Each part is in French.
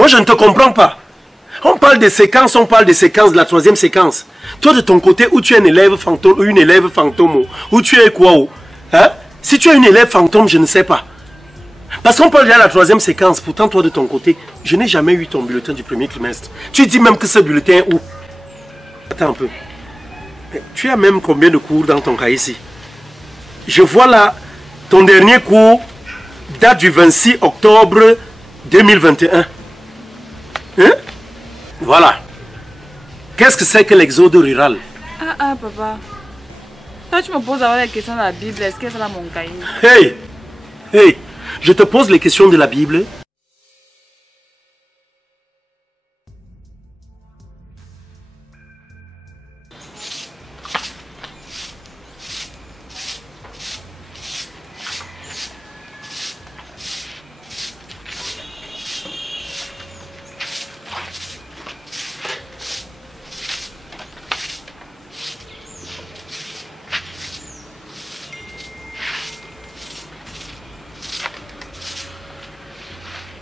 Moi, je ne te comprends pas. On parle de séquences, de la troisième séquence. Toi, de ton côté, où tu es un élève fantôme, ou une élève fantôme, ou tu es quoi, hein? Si tu es une élève fantôme, je ne sais pas. Parce qu'on parle déjà de la troisième séquence. Pourtant, toi, de ton côté, je n'ai jamais eu ton bulletin du premier trimestre. Tu dis même que ce bulletin est où? Attends un peu. Tu as même combien de cours dans ton cahier ici? Je vois là, ton dernier cours date du 26 octobre 2021. Hein? Voilà. Qu'est-ce que c'est que l'exode rural? Ah, papa. Quand tu me poses avoir les questions de la Bible, est-ce que c'est là mon cahier? Hey! Hey! Je te pose les questions de la Bible.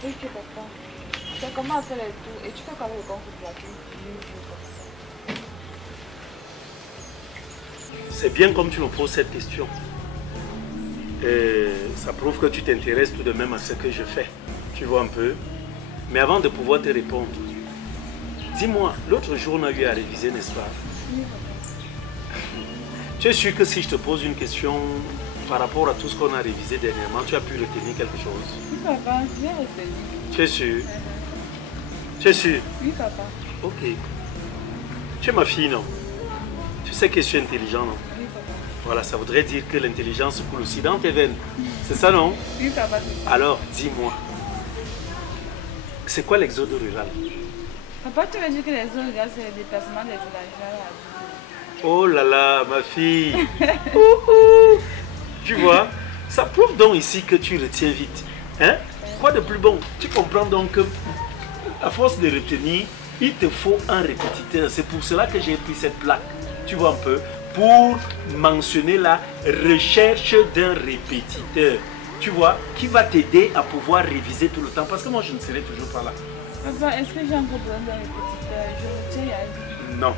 Oui, papa. C'est comment faire les tours et tu fais quand même le concours de la vie. C'est bien comme tu me poses cette question. Et ça prouve que tu t'intéresses tout de même à ce que je fais. Tu vois un peu. Mais avant de pouvoir te répondre, dis-moi, l'autre jour on a eu à réviser, n'est-ce pas? Oui, papa. Tu es sûr que si je te pose une question par rapport à tout ce qu'on a révisé dernièrement, tu as pu retenir quelque chose? Oui, papa, j'ai retenu. Tu es sûr? Tu es sûr? Oui, papa. Ok. Tu es ma fille, non? Tu sais que je suis intelligent, non? Oui, papa. Voilà, ça voudrait dire que l'intelligence coule aussi dans tes veines. C'est ça, non? Oui, papa. Alors, dis-moi, c'est quoi l'exode rural? Papa, tu veux dire que les zones, c'est le déplacement des villageois. Oh là là, ma fille. Ouh. Tu vois, ça prouve donc ici que tu retiens vite. Hein? Quoi de plus bon? Tu comprends donc que, à force de retenir, il te faut un répétiteur. C'est pour cela que j'ai pris cette plaque. Tu vois un peu? Pour mentionner la recherche d'un répétiteur. Tu vois? Qui va t'aider à pouvoir réviser tout le temps. Parce que moi, je ne serai toujours pas là. Papa, est-ce que j'ai encore besoin d'un répétiteur? Je retiens, il y a Non.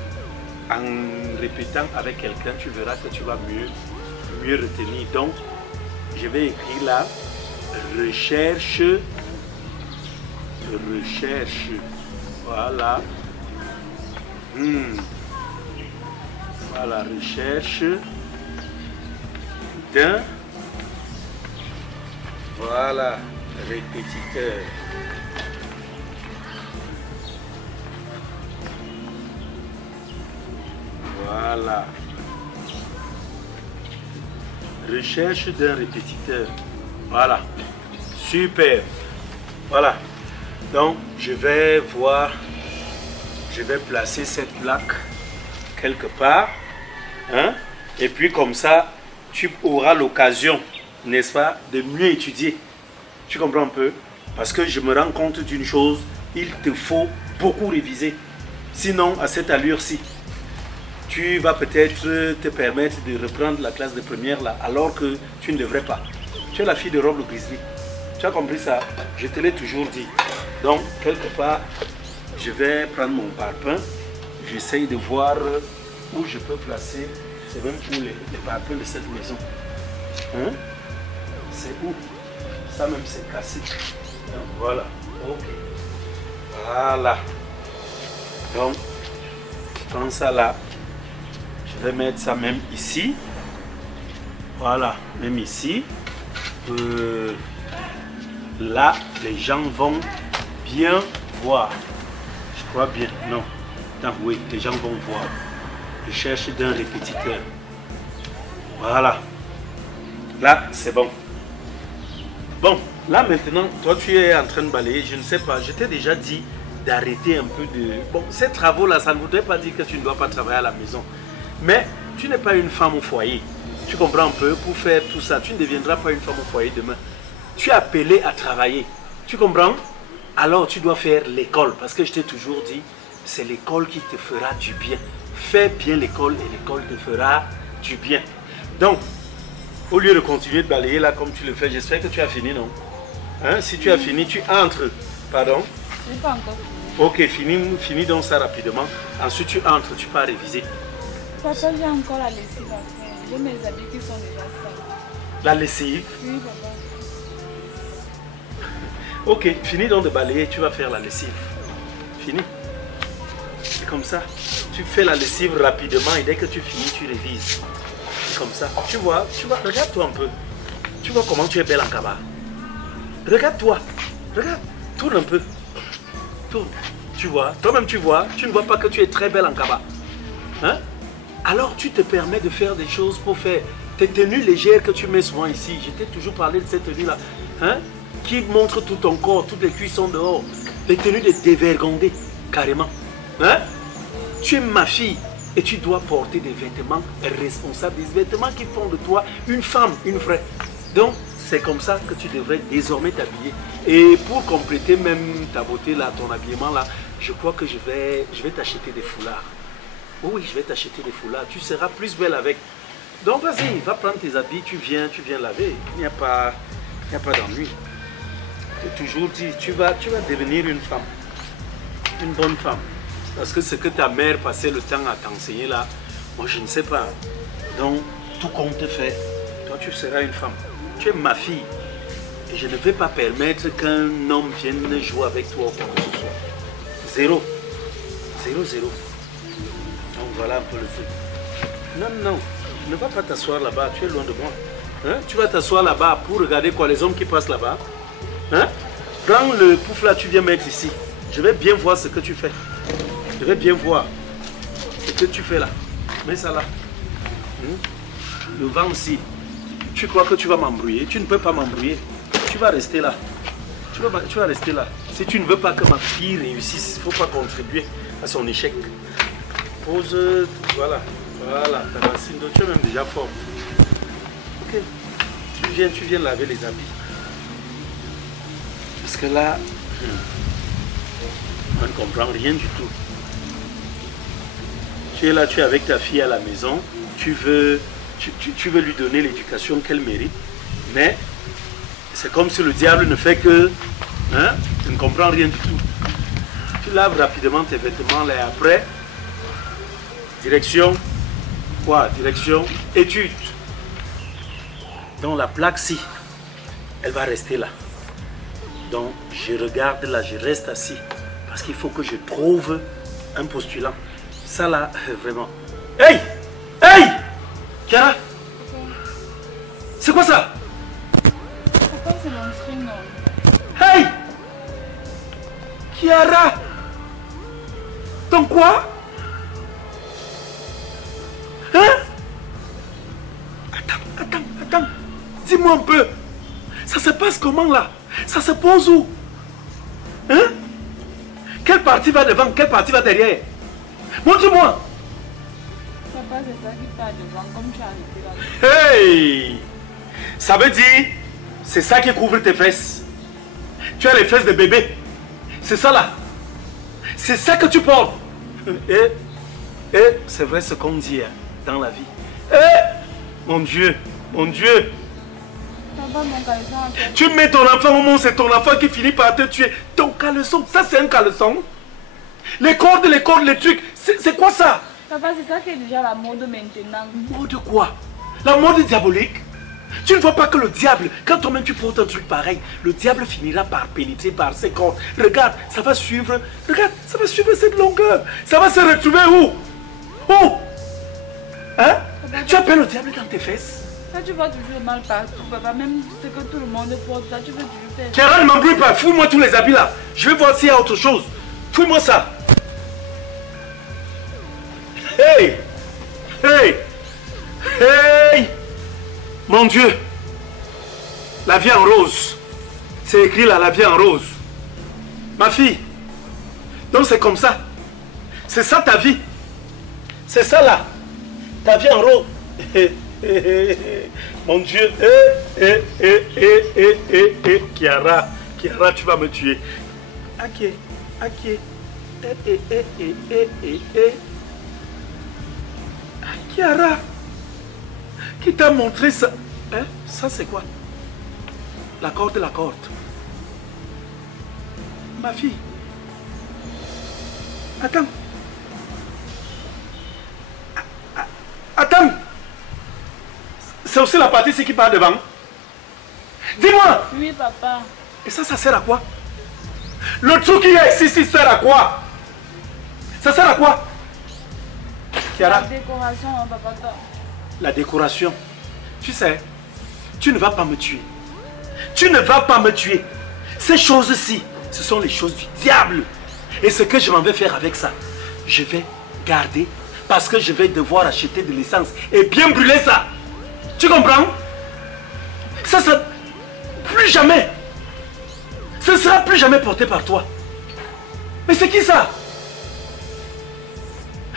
En répétant avec quelqu'un, tu verras que tu vas mieux retenir. Donc, je vais écrire là, recherche, voilà. Voilà, recherche d'un, voilà, répétiteur. Voilà. Recherche d'un répétiteur. Voilà. Super. Voilà. Donc, je vais voir, je vais placer cette plaque quelque part. Hein? Et puis comme ça, tu auras l'occasion, n'est-ce pas, de mieux étudier. Tu comprends un peu? Parce que je me rends compte d'une chose, il te faut beaucoup réviser. Sinon, à cette allure-ci, tu vas peut-être te permettre de reprendre la classe de première là, alors que tu ne devrais pas. Tu es la fille de Rob le Grizzly. Tu as compris ça? Je te l'ai toujours dit. Donc, quelque part, je vais prendre mon parpaing. J'essaye de voir où je peux placer. C'est même où les parpaings de cette maison. Hein? C'est où? Ça même c'est cassé. Voilà. Ok. Voilà. Donc, je prends ça là. Je vais mettre ça même ici. Voilà, même ici. Là, les gens vont bien voir. Je crois bien. Non. Attends, oui, les gens vont voir. Je cherche d'un répétiteur. Voilà. Là, c'est bon. Bon, là maintenant, toi tu es en train de balayer. Je ne sais pas, je t'ai déjà dit d'arrêter un peu de... Bon, ces travaux-là, ça ne voudrait pas dire que tu ne dois pas travailler à la maison. Mais tu n'es pas une femme au foyer. Tu comprends un peu? Pour faire tout ça, tu ne deviendras pas une femme au foyer demain. Tu es appelé à travailler. Tu comprends? Alors tu dois faire l'école. Parce que je t'ai toujours dit, c'est l'école qui te fera du bien. Fais bien l'école et l'école te fera du bien. Donc, au lieu de continuer de balayer là comme tu le fais, j'espère que tu as fini, non? Hein? Si tu as fini, tu entres. Pardon? Je n'ai pas encore Ok, fini. finis donc ça rapidement. Ensuite, tu entres, tu pars réviser. Papa, j'ai encore la lessive à faire. J'ai mes habits qui sont déjà sales. La lessive. Oui, papa. Ok, finis donc de balayer, tu vas faire la lessive. Fini. C'est comme ça. Tu fais la lessive rapidement et dès que tu finis, tu révises. C'est comme ça. Tu vois, regarde-toi un peu. Tu vois comment tu es belle en cabas. Regarde-toi. Regarde, tourne un peu. Tourne. Tu vois, toi-même tu vois, tu ne vois pas que tu es très belle en cabas. Hein? Alors tu te permets de faire des choses pour faire tes tenues légères que tu mets souvent ici. Je t'ai toujours parlé de cette tenue-là. Hein? Qui montre tout ton corps, toutes les cuissons dehors. Les tenues de dévergondé, carrément. Hein? Tu es ma fille et tu dois porter des vêtements responsables, des vêtements qui font de toi une femme, une vraie. Donc, c'est comme ça que tu devrais désormais t'habiller. Et pour compléter même ta beauté, là, ton habillement, là, je crois que je vais t'acheter des foulards. Oui, je vais t'acheter des foulards. Tu seras plus belle avec. Donc, vas-y, va prendre tes habits, tu viens laver. Il n'y a pas d'ennui. Je t'ai toujours dit, tu vas devenir une femme. Une bonne femme. Parce que ce que ta mère passait le temps à t'enseigner là, moi je ne sais pas. Donc, tout compte fait, toi tu seras une femme. Tu es ma fille. Et je ne vais pas permettre qu'un homme vienne jouer avec toi ou quoi que ce soit. Zéro. Zéro, zéro. Donc voilà un peu le truc. Non, ne va pas t'asseoir là-bas, tu es loin de moi. Hein? Tu vas t'asseoir là-bas pour regarder quoi, les hommes qui passent là-bas. Hein? Prends le pouf là, tu viens mettre ici. Je vais bien voir ce que tu fais. Je vais bien voir ce que tu fais là. Mets ça là. Le vent aussi. Tu crois que tu vas m'embrouiller? Tu ne peux pas m'embrouiller. Tu vas rester là. Tu vas rester là. Si tu ne veux pas que ma fille réussisse, il ne faut pas contribuer à son échec. Pose. Voilà. Voilà. Ta racine. Tu es même déjà forte. Ok. Tu viens laver les habits. Parce que là, on ne comprend rien du tout. Tu es là, tu es avec ta fille à la maison, tu veux lui donner l'éducation qu'elle mérite, mais c'est comme si le diable ne fait que... Hein, tu ne comprends rien du tout. Tu laves rapidement tes vêtements là et après, direction, quoi? Direction, étude. Donc la plaque-ci, elle va rester là. Donc je regarde là, je reste assis, parce qu'il faut que je trouve un postulant. Ça là, vraiment. Hey! Hey! Kiara! C'est quoi ça? Papa, c'est mon string, non? Hey! Kiara! Ton quoi? Hein? Attends. Dis-moi un peu. Ça se passe comment là? Ça se pose où? Hein? Quelle partie va devant? Quelle partie va derrière? Montre-moi. Papa, c'est ça qui part devant, comme tu as arrêté là. Hey! Ça veut dire, c'est ça qui couvre tes fesses. Tu as les fesses de bébé. C'est ça là. C'est ça que tu portes. Et c'est vrai ce qu'on dit hein, dans la vie. Mon Dieu, mon Dieu. Papa, mon caleçon a fait. Tu mets ton enfant au monde, c'est ton enfant qui finit par te tuer. Ton caleçon, ça c'est un caleçon. Les cordes, les trucs, c'est quoi ça? Papa, c'est ça qui est déjà la mode maintenant. Mode quoi? La mode diabolique? Tu ne vois pas que le diable, quand toi-même tu portes un truc pareil, le diable finira par pénétrer par ses cordes. Regarde, ça va suivre, regarde, ça va suivre cette longueur. Ça va se retrouver où? Où? Hein? Papa, tu appelles le diable dans tes fesses? Ça, tu vois toujours mal partout, papa. Même ce que tout le monde porte, ça, tu veux toujours faire. Kiara, ne m'embrouille pas. Fouille-moi tous les habits là. Je vais voir s'il y a autre chose. Fouille-moi ça. Hey! Hey! Hey! Mon Dieu! La vie en rose. C'est écrit là, la vie en rose. Ma fille. Donc c'est comme ça. C'est ça ta vie. C'est ça là. Ta vie en rose. Mon Dieu. Kiara. Kiara, tu vas me tuer. Ok. Kiara. Qui t'a montré ça? Hein? Ça c'est quoi? La corde. Ma fille, Attends. Attends. C'est aussi la partie ici qui part devant. Dis-moi. Oui, papa. Et ça sert à quoi? Le truc qui est ici, sert à quoi? Ça sert à quoi? Kiara? La décoration, hein, papa. La décoration. Tu sais, tu ne vas pas me tuer. Tu ne vas pas me tuer. Ces choses-ci, ce sont les choses du diable. Et ce que je m'en vais faire avec ça, je vais garder parce que je vais devoir acheter de l'essence et bien brûler ça. Tu comprends? Ça, plus jamais. Ce ne sera plus jamais porté par toi. Mais c'est qui ça?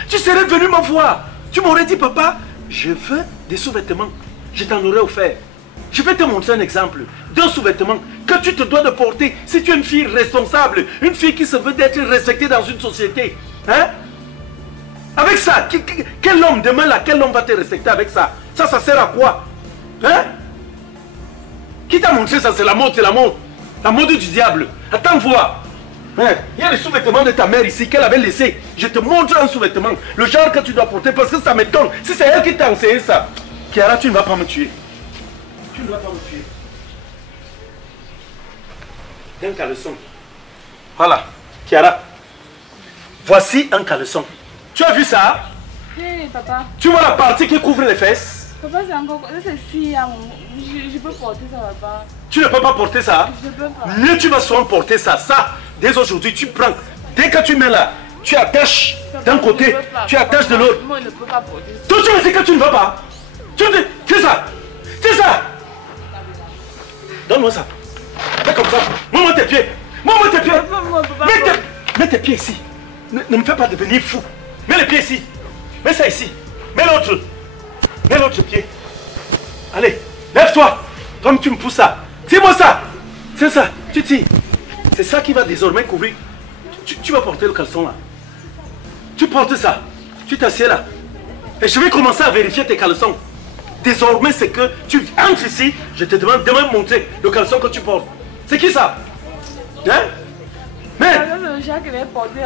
Tu serais venu me voir. Tu m'aurais dit, papa, je veux des sous-vêtements. Je t'en aurais offert. Je vais te montrer un exemple d'un sous-vêtement que tu te dois de porter si tu es une fille responsable, une fille qui se veut d'être respectée dans une société. Hein? Avec ça, quel homme demain là, quel homme va te respecter avec ça? Ça sert à quoi? Hein? Qui t'a montré ça? C'est la mode, c'est la mode. La mode du diable. Attends, vois. Hein? Il y a les sous-vêtements de ta mère ici qu'elle avait laissé. Je te montre un sous-vêtement. Le genre que tu dois porter parce que ça m'étonne. Si c'est elle qui t'a enseigné ça. Kiara, tu ne vas pas me tuer. Tu ne vas pas me tuer. Un caleçon. Voilà. Kiara. Voici un caleçon. Tu as vu ça? Oui, papa. Tu vois la partie qui couvre les fesses? Papa, c'est encore... C'est si... Je peux porter ça, papa. Tu ne peux pas porter ça? Je peux pas. Mieux tu vas souvent porter ça. Ça, dès aujourd'hui, tu prends. Dès que tu mets là, tu attaches d'un côté, tu attaches de l'autre. Moi, je ne peux pas porter ça. Toi, tu me dis que tu ne vas pas. Tu me dis, c'est ça. C'est ça. Donne-moi ça. Fais comme ça. Mets-moi tes pieds. Mets-moi tes pieds. Mets tes pieds ici. Ne me fais pas devenir fou. Mets les pieds ici. Mets ça ici. Mets l'autre. Mets l'autre pied. Allez, lève-toi. Comme tu me pousses ça. Tire-moi ça. C'est ça. Tu tires. C'est ça qui va désormais couvrir. Tu vas porter le caleçon là. Tu portes ça. Tu t'assieds là. Et je vais commencer à vérifier tes caleçons. Désormais, c'est que tu entres ici. Je te demande de me montrer le caleçon que tu portes. C'est qui ça? Hein? Mais Jacques va porter,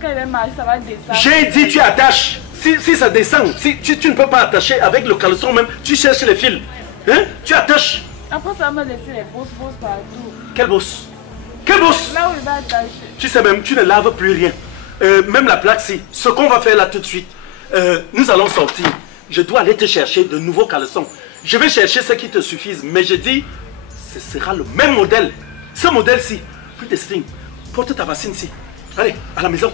quand il va marcher, ça va descendre. j'ai dit tu attaches. Si ça descend, si tu ne peux pas attacher avec le caleçon même, tu cherches les fils. Hein? Tu attaches. Après, ça va me laisser les bosses partout. Quelle bosse? Quelle bosse? Là où il va attacher. Tu sais même, tu ne laves plus rien. Même la plaque, si. Ce qu'on va faire là tout de suite, nous allons sortir. Je dois aller te chercher de nouveaux caleçons. Je vais chercher ceux qui te suffisent. Mais je dis, ce sera le même modèle. Ce modèle-ci, plus de string. Porte ta bassine ici. Allez, à la maison.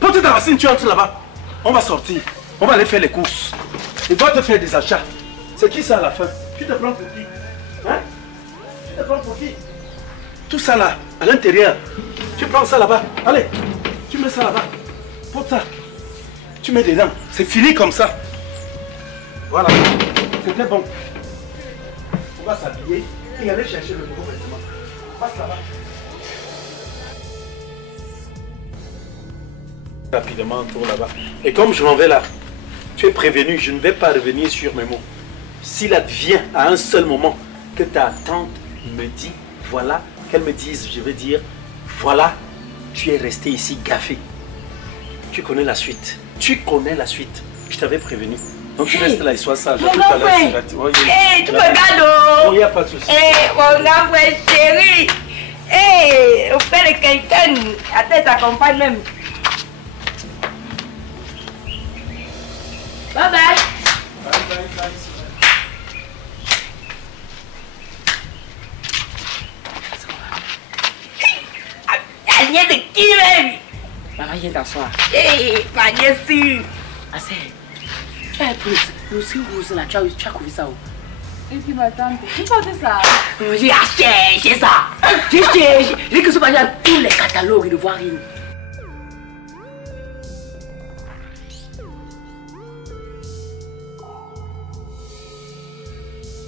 Porte ta bassine, tu entres là-bas. On va sortir. On va aller faire les courses. Je dois te faire des achats. C'est qui ça à la fin? Tu te prends pour qui? Hein? Tu te prends pour qui? Tout ça là, à l'intérieur. Tu prends ça là-bas. Allez, tu mets ça là-bas. Porte ça. Tu mets dedans. C'est fini comme ça. Voilà. C'était bon. On va s'habiller et aller chercher le nouveau vêtement. Passe là-bas. Rapidement, tour là-bas. Et comme je m'en vais là, tu es prévenu, je ne vais pas revenir sur mes mots. S'il advient à un seul moment que ta tante me dit, voilà, qu'elle me dise, je vais dire, voilà, tu es resté ici gaffé. Tu connais la suite. Tu connais la suite. Je t'avais prévenu. Donc tu restes là et sois sage. Tout à l'heure, hey, tu me regardes. Il n'y a pas de souci. Hey, mon enfant chéri. Hey, au père de quelqu'un, à tête t'accompagne même. Bye bye. La nièce de qui même? Maman vient t'asseoir. Hey, ma nièce sûre. Assez. Tu as pris le aussi rose là, tu as couvert ça où? Et puis ma tante, tu portes ça? J'ai acheté ça. J'ai que ce matin tous les catalogues de voir une.